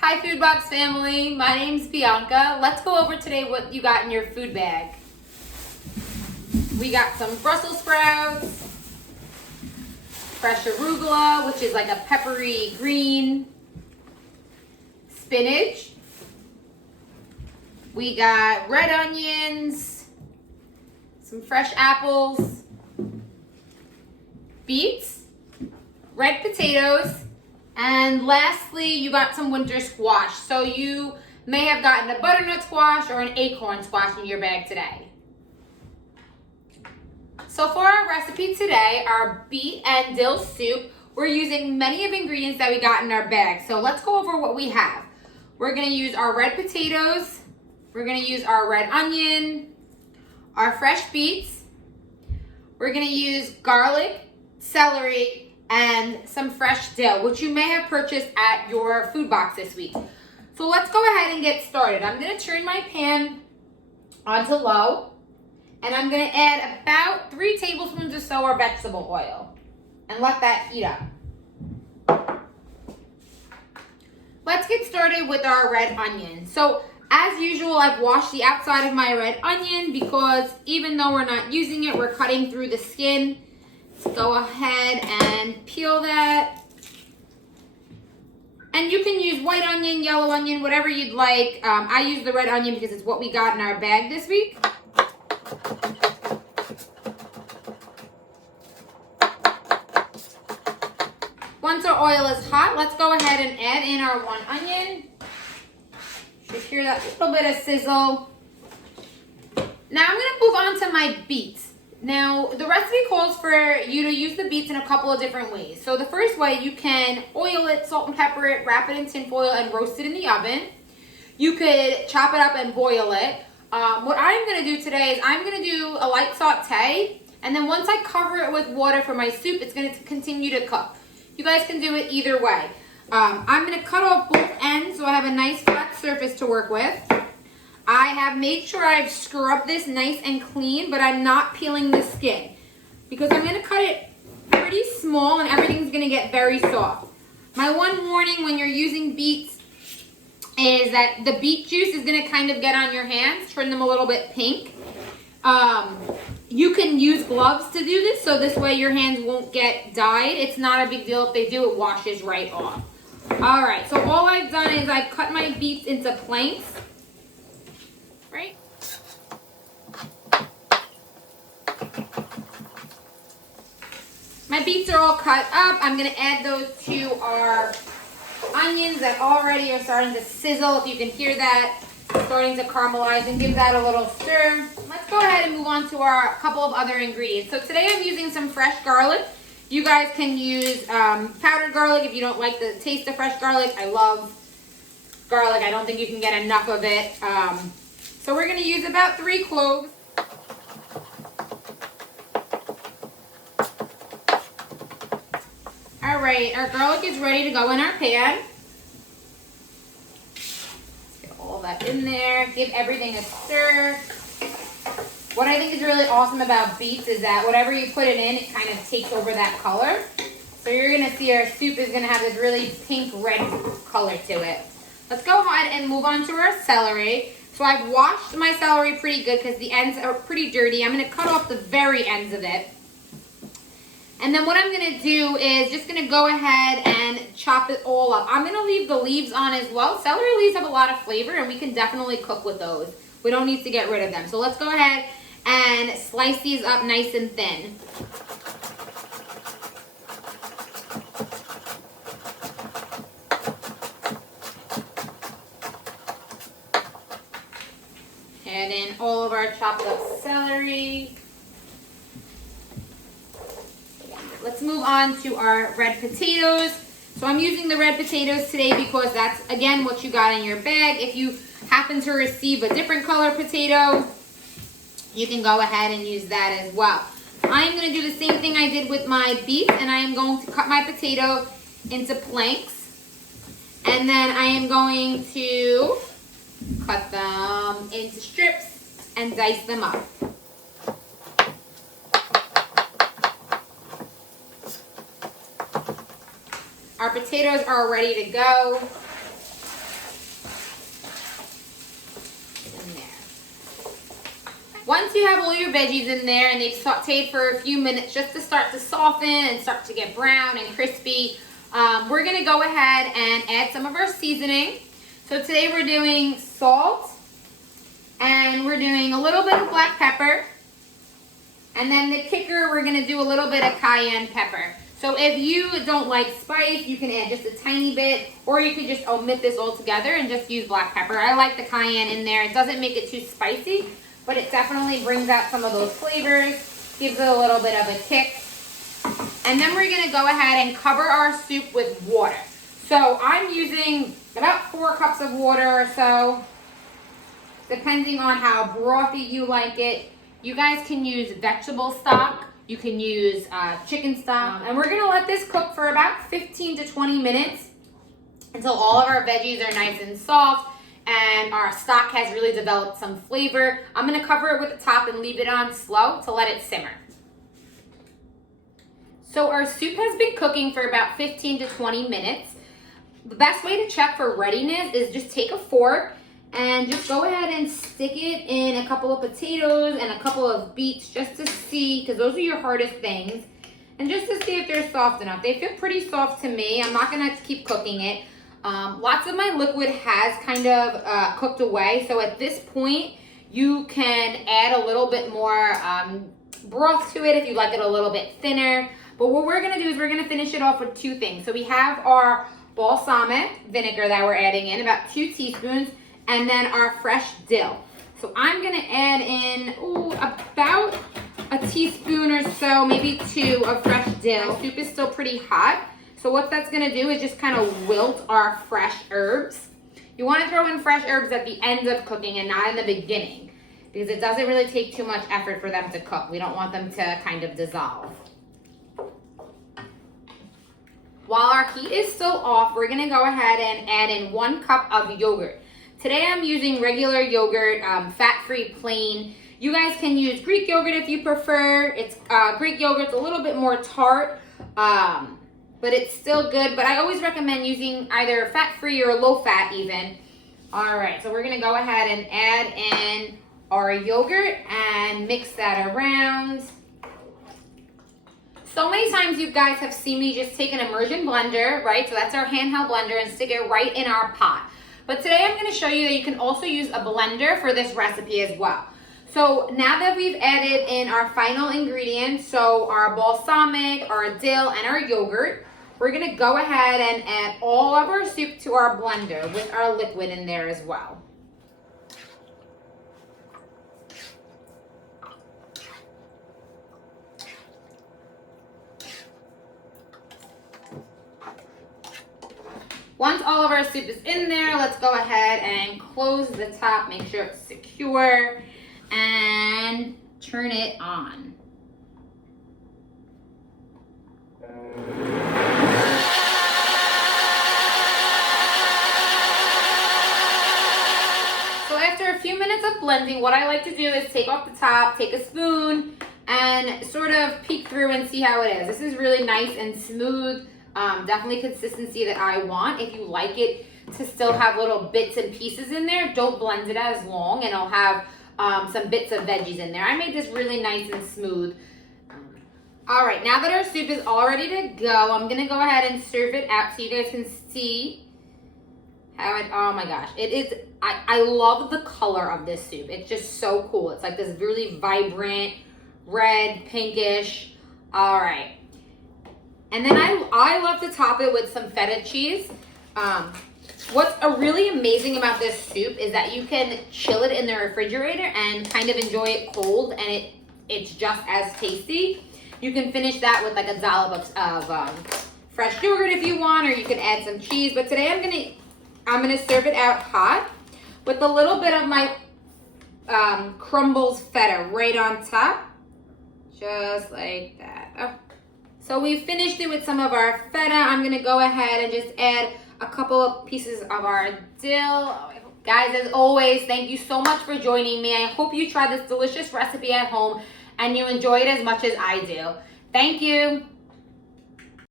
Hi Food Box family, my name's Bianca. Let's go over today what you got in your food bag. We got some Brussels sprouts, fresh arugula, which is like a peppery green, spinach. We got red onions, some fresh apples, beets, red potatoes, and lastly, you got some winter squash. So you may have gotten a butternut squash or an acorn squash in your bag today. So for our recipe today, our beet and dill soup, we're using many of the ingredients that we got in our bag. So let's go over what we have. We're gonna use our red potatoes, we're gonna use our red onion, our fresh beets, we're gonna use garlic, celery, and some fresh dill, which you may have purchased at your food box this week. So let's go ahead and get started. I'm gonna turn my pan onto low, and I'm gonna add about 3 tablespoons or so of vegetable oil and let that heat up. Let's get started with our red onion. So as usual, I've washed the outside of my red onion because even though we're not using it, we're cutting through the skin. Let's go ahead and peel that. And you can use white onion, yellow onion, whatever you'd like. I use the red onion because it's what we got in our bag this week. Once our oil is hot, let's go ahead and add in our 1 onion. You should hear that little bit of sizzle. Now I'm gonna move on to my beets. Now the recipe calls for you to use the beets in a couple of different ways. So the first way, you can oil it, salt and pepper it, wrap it in tin foil and roast it in the oven. You could chop it up and boil it. What I'm gonna do today is I'm gonna do a light saute, and then once I cover it with water for my soup, it's gonna continue to cook. You guys can do it either way. I'm gonna cut off both ends so I have a nice flat surface to work with. I have made sure I've scrubbed this nice and clean, but I'm not peeling the skin because I'm gonna cut it pretty small and everything's gonna get very soft. My one warning when you're using beets is that the beet juice is gonna kind of get on your hands, turn them a little bit pink. You can use gloves to do this, so this way your hands won't get dyed. It's not a big deal if they do, it washes right off. All right, so all I've done is I've cut my beets into planks, right? My beets are all cut up. I'm gonna add those to our onions that already are starting to sizzle. If you can hear that, starting to caramelize, and give that a little stir. Let's go ahead and move on to our couple of other ingredients. So today I'm using some fresh garlic. You guys can use powdered garlic if you don't like the taste of fresh garlic. I love garlic. I don't think you can get enough of it. So we're going to use about 3 cloves. All right, our garlic is ready to go in our pan. All that in there, give everything a stir. What I think is really awesome about beets is that whatever you put it in, it kind of takes over that color. So you're gonna see our soup is gonna have this really pink red color to it. Let's go ahead and move on to our celery. So I've washed my celery pretty good because the ends are pretty dirty. I'm gonna cut off the very ends of it. And then what I'm gonna do is just gonna go ahead and chop it all up. I'm gonna leave the leaves on as well. Celery leaves have a lot of flavor and we can definitely cook with those. We don't need to get rid of them. So let's go ahead and slice these up nice and thin. Add in all of our chopped up celery. Let's move on to our red potatoes. So I'm using the red potatoes today because that's, again, what you got in your bag. If you happen to receive a different color potato, you can go ahead and use that as well. I'm going to do the same thing I did with my beets, and I am going to cut my potato into planks. And then I am going to cut them into strips and dice them up. Our potatoes are ready to go. Once you have all your veggies in there and they've sauteed for a few minutes just to start to soften and start to get brown and crispy, we're gonna go ahead and add some of our seasoning. So today we're doing salt, and we're doing a little bit of black pepper, and then the kicker, we're gonna do a little bit of cayenne pepper. So if you don't like spice, you can add just a tiny bit, or you could just omit this altogether and just use black pepper. I like the cayenne in there. It doesn't make it too spicy, but it definitely brings out some of those flavors, gives it a little bit of a kick. And then we're gonna go ahead and cover our soup with water. So I'm using about 4 cups of water or so, depending on how brothy you like it. You guys can use vegetable stock. You can use chicken stock. And we're gonna let this cook for about 15 to 20 minutes until all of our veggies are nice and soft and our stock has really developed some flavor. I'm gonna cover it with the top and leave it on slow to let it simmer. So our soup has been cooking for about 15 to 20 minutes. The best way to check for readiness is just take a fork and just go ahead and stick it in a couple of potatoes and a couple of beets just to see, because those are your hardest things, and just to see if they're soft enough. They feel pretty soft to me. I'm not gonna keep cooking it. Lots of my liquid has kind of cooked away, so at this point you can add a little bit more broth to it if you like it a little bit thinner. But what we're gonna do is we're gonna finish it off with 2 things. So we have our balsamic vinegar that we're adding in, about 2 teaspoons, and then our fresh dill. So I'm gonna add in about a teaspoon or so, maybe 2 of fresh dill. My soup is still pretty hot, so what that's gonna do is just kind of wilt our fresh herbs. You wanna throw in fresh herbs at the end of cooking and not in the beginning, because it doesn't really take too much effort for them to cook. We don't want them to kind of dissolve. While our heat is still off, we're gonna go ahead and add in 1 cup of yogurt. Today I'm using regular yogurt, fat-free, plain. You guys can use Greek yogurt if you prefer. It's Greek yogurt's a little bit more tart, but it's still good. But I always recommend using either fat-free or low-fat even. All right, so we're gonna go ahead and add in our yogurt and mix that around. So many times you guys have seen me just take an immersion blender, right? So that's our handheld blender, and stick it right in our pot. But today I'm gonna show you that you can also use a blender for this recipe as well. So now that we've added in our final ingredients, so our balsamic, our dill, and our yogurt, we're gonna go ahead and add all of our soup to our blender with our liquid in there as well. Once all of our soup is in there, let's go ahead and close the top, make sure it's secure, and turn it on. So after a few minutes of blending, what I like to do is take off the top, take a spoon, and sort of peek through and see how it is. This is really nice and smooth. Definitely consistency that I want. If you like it to still have little bits and pieces in there, don't blend it as long, and it'll have some bits of veggies in there. I made this really nice and smooth. All right, now that our soup is all ready to go, I'm gonna go ahead and serve it out so you guys can see how it, oh my gosh, it is, I love the color of this soup. It's just so cool. It's like this really vibrant, red, pinkish. All right. And then I love to top it with some feta cheese. What's really amazing about this soup is that you can chill it in the refrigerator and kind of enjoy it cold, and it's just as tasty. You can finish that with like a dollop of fresh yogurt if you want, or you can add some cheese. But today I'm gonna serve it out hot with a little bit of my crumbles feta right on top, just like that. Oh. So we finished it with some of our feta. I'm gonna go ahead and just add a couple of pieces of our dill. Guys, as always, thank you so much for joining me. I hope you try this delicious recipe at home and you enjoy it as much as I do. Thank you.